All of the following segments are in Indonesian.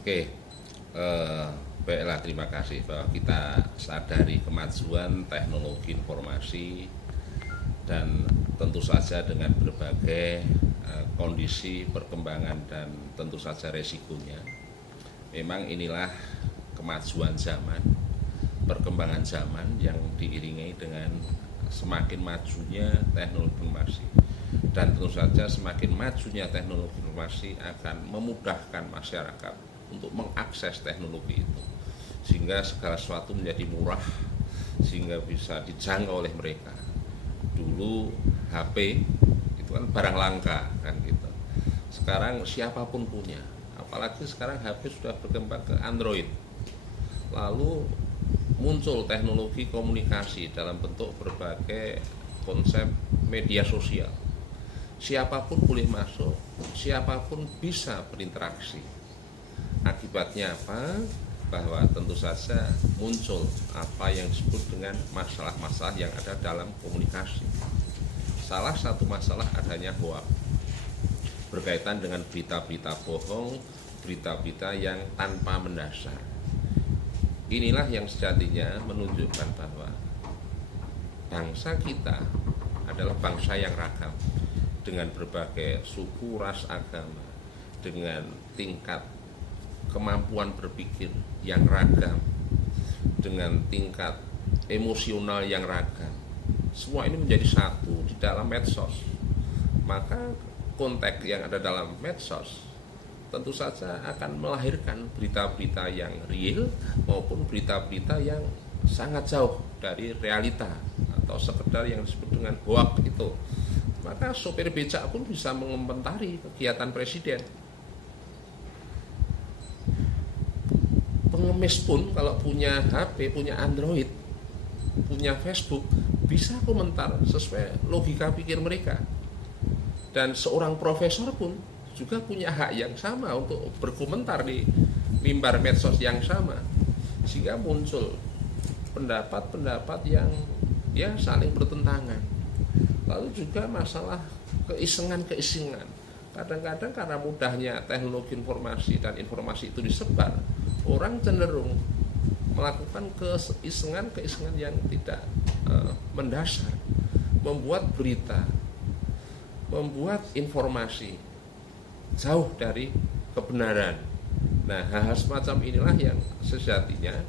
Oke, baiklah, terima kasih bahwa kita sadari kemajuan teknologi informasi dan tentu saja dengan berbagai kondisi perkembangan dan tentu saja resikonya. Memang inilah kemajuan zaman, perkembangan zaman yang diiringi dengan semakin majunya teknologi informasi. Dan tentu saja semakin majunya teknologi informasi akan memudahkan masyarakat untuk mengakses teknologi itu, sehingga segala sesuatu menjadi murah, sehingga bisa dijangkau oleh mereka. Dulu HP itu kan barang langka kan gitu. Sekarang siapapun punya, apalagi sekarang HP sudah berkembang ke Android. Lalu muncul teknologi komunikasi dalam bentuk berbagai konsep media sosial. Siapapun boleh masuk, siapapun bisa berinteraksi. Akibatnya apa? Bahwa tentu saja muncul apa yang disebut dengan masalah-masalah yang ada dalam komunikasi. Salah satu masalah adanya hoax, berkaitan dengan berita-berita bohong, berita-berita yang tanpa mendasar. Inilah yang sejatinya menunjukkan bahwa bangsa kita adalah bangsa yang ragam, dengan berbagai suku, ras, agama, dengan tingkat kemampuan berpikir yang ragam, dengan tingkat emosional yang ragam. Semua ini menjadi satu di dalam medsos. Maka konteks yang ada dalam medsos tentu saja akan melahirkan berita-berita yang real maupun berita-berita yang sangat jauh dari realita atau sekedar yang disebut dengan hoax itu. Maka sopir becak pun bisa mengomentari kegiatan presiden. Pengemis pun kalau punya HP, punya Android, punya Facebook, bisa komentar sesuai logika pikir mereka. Dan seorang profesor pun juga punya hak yang sama untuk berkomentar di mimbar medsos yang sama, sehingga muncul pendapat-pendapat yang saling bertentangan. Lalu juga masalah keisengan-keisengan. Kadang-kadang karena mudahnya teknologi informasi dan informasi itu disebar, orang cenderung melakukan keisengan-keisengan yang tidak mendasar, membuat berita, membuat informasi jauh dari kebenaran. Nah, hal-hal semacam inilah yang sejatinya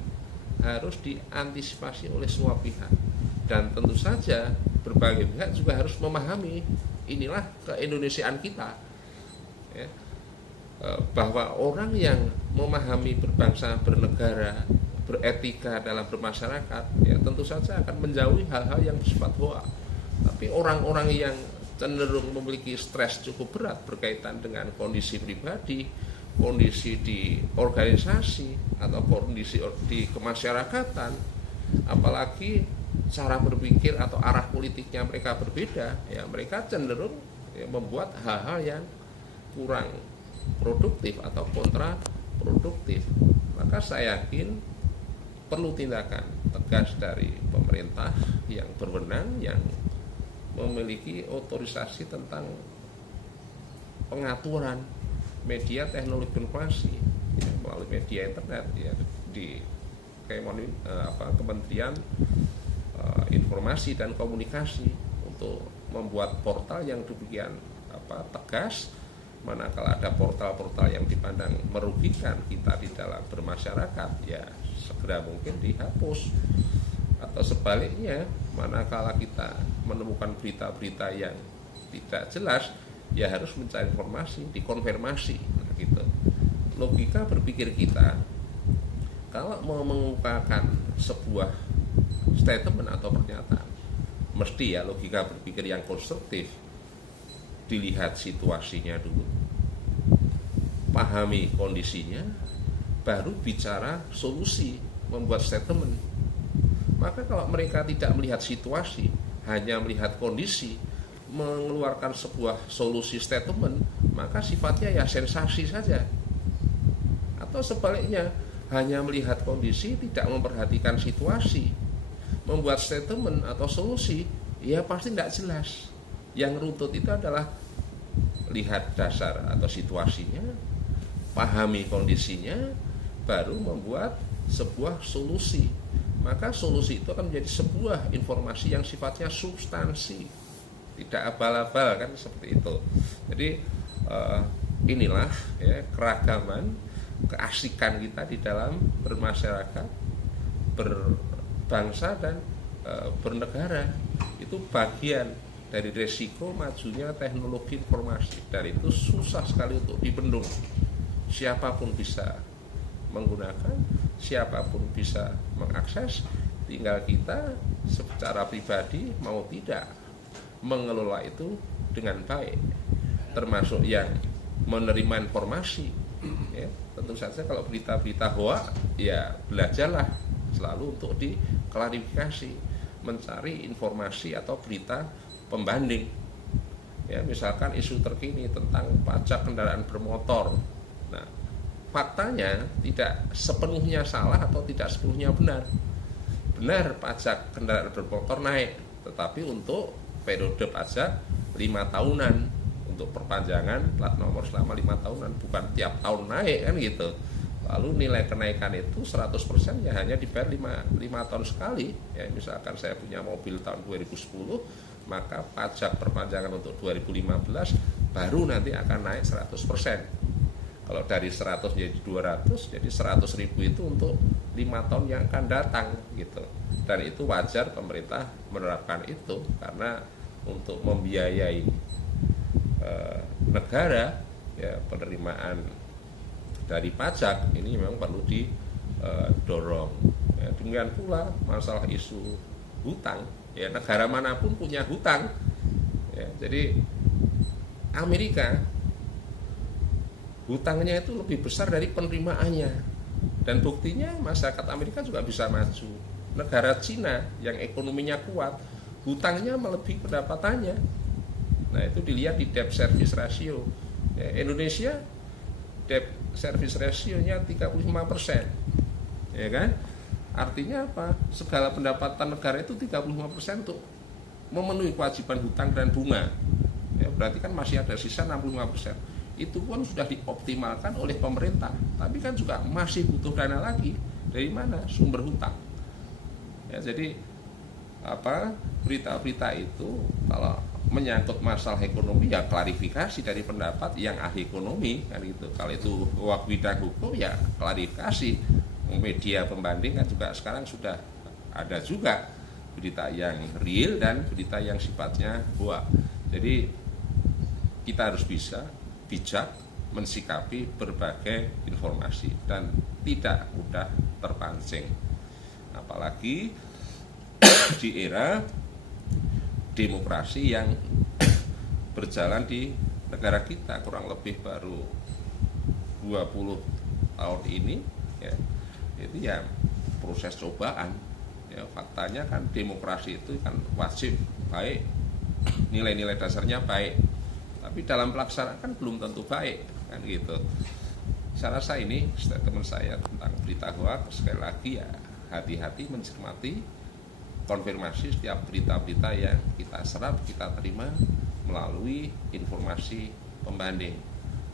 harus diantisipasi oleh semua pihak. Dan tentu saja berbagai pihak juga harus memahami inilah keindonesiaan kita, ya, bahwa orang yang memahami berbangsa, bernegara, beretika dalam bermasyarakat, ya tentu saja akan menjauhi hal-hal yang bersifat hoax. Tapi orang-orang yang cenderung memiliki stres cukup berat berkaitan dengan kondisi pribadi, kondisi di organisasi, atau kondisi di kemasyarakatan, apalagi cara berpikir atau arah politiknya mereka berbeda, ya mereka cenderung membuat hal-hal yang kurang produktif atau kontraproduktif. Maka saya yakin perlu tindakan tegas dari pemerintah yang berwenang, yang memiliki otorisasi tentang pengaturan media teknologi informasi, ya, melalui media internet, ya, di Kementerian Informasi dan Komunikasi, untuk membuat portal yang demikian tegas. Manakala ada portal-portal yang dipandang merugikan kita di dalam bermasyarakat, ya segera mungkin dihapus. Atau sebaliknya, manakala kita menemukan berita-berita yang tidak jelas, ya harus mencari informasi, dikonfirmasi. Nah, gitu. Logika berpikir kita, kalau mau mengungkapkan sebuah statement atau pernyataan, mesti ya logika berpikir yang konstruktif. Dilihat situasinya dulu, pahami kondisinya, baru bicara solusi, membuat statement. Maka kalau mereka tidak melihat situasi, hanya melihat kondisi, mengeluarkan sebuah solusi statement, maka sifatnya ya sensasi saja. Atau sebaliknya, hanya melihat kondisi, tidak memperhatikan situasi, membuat statement atau solusi, ya pasti tidak jelas. Yang runtut itu adalah lihat dasar atau situasinya, pahami kondisinya, baru membuat sebuah solusi. Maka solusi itu akan menjadi sebuah informasi yang sifatnya substansi, tidak abal-abal, kan seperti itu. Jadi inilah ya keragaman, keasikan kita di dalam bermasyarakat, berbangsa dan bernegara. Itu bagian dari resiko majunya teknologi informasi, dan itu susah sekali untuk dibendung. Siapapun bisa menggunakan, siapapun bisa mengakses, tinggal kita secara pribadi mau tidak mengelola itu dengan baik, termasuk yang menerima informasi. Ya, tentu saja kalau berita-berita hoax, ya belajarlah selalu untuk diklarifikasi, mencari informasi atau berita pembanding. Ya, misalkan isu terkini tentang pajak kendaraan bermotor. Nah, faktanya tidak sepenuhnya salah atau tidak sepenuhnya benar. Benar pajak kendaraan bermotor naik, tetapi untuk periode pajak 5 tahunan, untuk perpanjangan plat nomor selama 5 tahunan, bukan tiap tahun naik kan gitu. Lalu nilai kenaikan itu 100% ya hanya dibayar 5 tahun sekali. Ya, misalkan saya punya mobil tahun 2010, maka pajak perpanjangan untuk 2015 baru nanti akan naik 100%. Kalau dari 100 jadi 200, jadi 100.000 itu untuk 5 tahun yang akan datang gitu. Dan itu wajar pemerintah menerapkan itu, karena untuk membiayai negara, ya penerimaan dari pajak ini memang perlu didorong. Ya, demikian pula masalah isu hutang. Ya, negara manapun punya hutang. Ya, jadi Amerika hutangnya itu lebih besar dari penerimaannya, dan buktinya masyarakat Amerika juga bisa maju. Negara Cina yang ekonominya kuat, hutangnya melebihi pendapatannya. Nah, itu dilihat di debt service ratio. Ya, Indonesia debt service ratio-nya 35%. Ya kan? Artinya apa? Segala pendapatan negara itu 35% untuk memenuhi kewajiban hutang dan bunga. Ya, berarti kan masih ada sisa 65%. Itu pun sudah dioptimalkan oleh pemerintah, tapi kan juga masih butuh dana lagi. Dari mana? Sumber hutang. Ya, jadi berita-berita itu kalau menyangkut masalah ekonomi ya klarifikasi dari pendapat yang ahli ekonomi kan gitu. Kalau itu bidang hukum ya klarifikasi. Media pembanding kan juga sekarang sudah ada juga berita yang real dan berita yang sifatnya hoax. Jadi kita harus bisa bijak mensikapi berbagai informasi dan tidak mudah terpancing. Apalagi di era demokrasi yang berjalan di negara kita kurang lebih baru 20 tahun ini, ya, itu ya proses cobaan. Ya, faktanya kan demokrasi itu kan wajib baik, nilai-nilai dasarnya baik, tapi dalam pelaksanaan kan belum tentu baik kan gitu. Saya rasa ini statement saya tentang berita hoax. Sekali lagi ya hati-hati mencermati, konfirmasi setiap berita-berita yang kita serap, kita terima melalui informasi pembanding.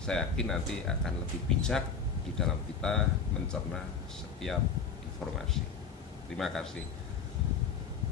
Saya yakin nanti akan lebih bijak di dalam kita mencerna setiap informasi. Terima kasih.